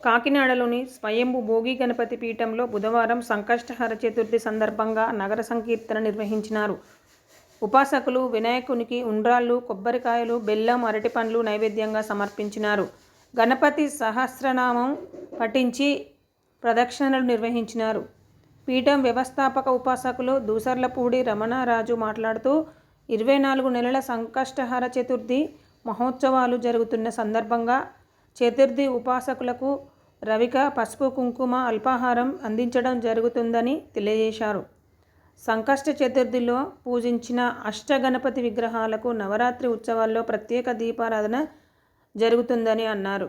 కాకినాడలోని స్వయంభు భోగి గణపతి పీఠంలో బుధవారం సంకష్టహర చతుర్థి సందర్భంగా నగర సంకీర్తన నిర్వహించినారు. ఉపాసకులు వినాయకునికి ఉండ్రాళ్ళు కొబ్బరికాయలు బెల్లం అరటిపండ్లు నైవేద్యంగా సమర్పించినారు. గణపతి సహస్రనామం పఠించి ప్రదక్షిణలు నిర్వహించినారు. పీఠం వ్యవస్థాపక ఉపాసకులు దూసర్లపూడి రమణారాజు మాట్లాడుతూ ఇరవై నాలుగు నెలల సంకష్టహర చతుర్థి మహోత్సవాలు జరుగుతున్న సందర్భంగా చతుర్థి ఉపాసకులకు రవిక పసుపు కుంకుమ అల్పాహారం అందించడం జరుగుతుందని తెలియజేశారు. సంకష్ట చతుర్థిలో పూజించిన అష్టగణపతి విగ్రహాలకు నవరాత్రి ఉత్సవాల్లో ప్రత్యేక దీపారాధన జరుగుతుందని అన్నారు.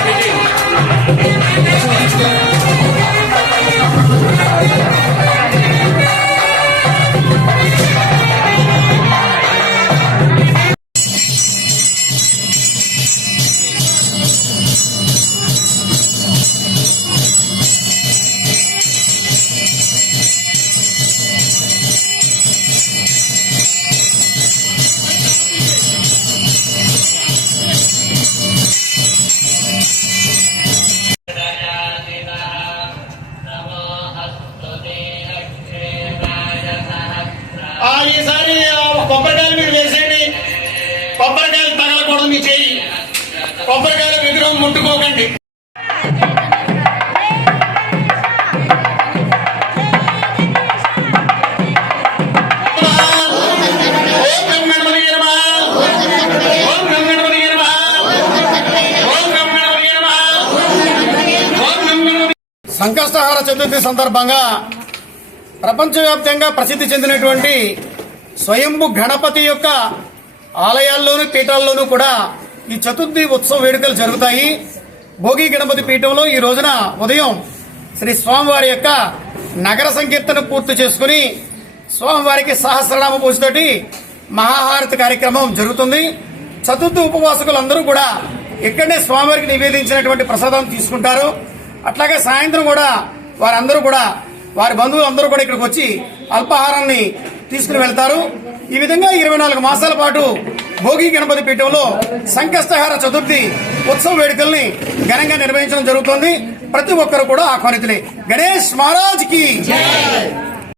ఆ ఈసారి కొబ్బరికాయలు మీరు వేసేయండి. కొబ్బరికాయలు తగలకూడదు మీ చేయి. కొబ్బరికాయలు విగ్రహం ముట్టుకోకండి. సంకష్టహార చతుర్థి సందర్భంగా ప్రపంచవ్యాప్తంగా ప్రసిద్ధి చెందినటువంటి స్వయంభు గణపతి యొక్క ఆలయాల్లోనూ పీఠాల్లోనూ కూడా ఈ చతుర్థి ఉత్సవ వేడుకలు జరుగుతాయి. భోగి గణపతి పీఠంలో ఈ రోజున ఉదయం శ్రీ స్వామివారి యొక్క నగర సంకీర్తన పూర్తి చేసుకుని స్వామివారికి సహస్రనామ పూజతోటి మహాహారతి కార్యక్రమం జరుగుతుంది. చతుర్థి ఉపవాసకులందరూ కూడా ఇక్కడనే స్వామివారికి నివేదించినటువంటి ప్రసాదం తీసుకుంటారు. అట్లాగే సాయంత్రం కూడా వారందరూ కూడా వారి బంధువులు అందరూ కూడా ఇక్కడికి వచ్చి అల్పాహారాన్ని తీసుకుని వెళ్తారు. ఈ విధంగా ఇరవై నాలుగు మాసాల పాటు భోగి గణపతి పీఠంలో సంకష్టహార చతుర్థి ఉత్సవ వేడుకల్ని ఘనంగా నిర్వహించడం జరుగుతోంది. ప్రతి ఒక్కరు కూడా ఆహ్వానితులే. గణేష్ మహారాజ్కి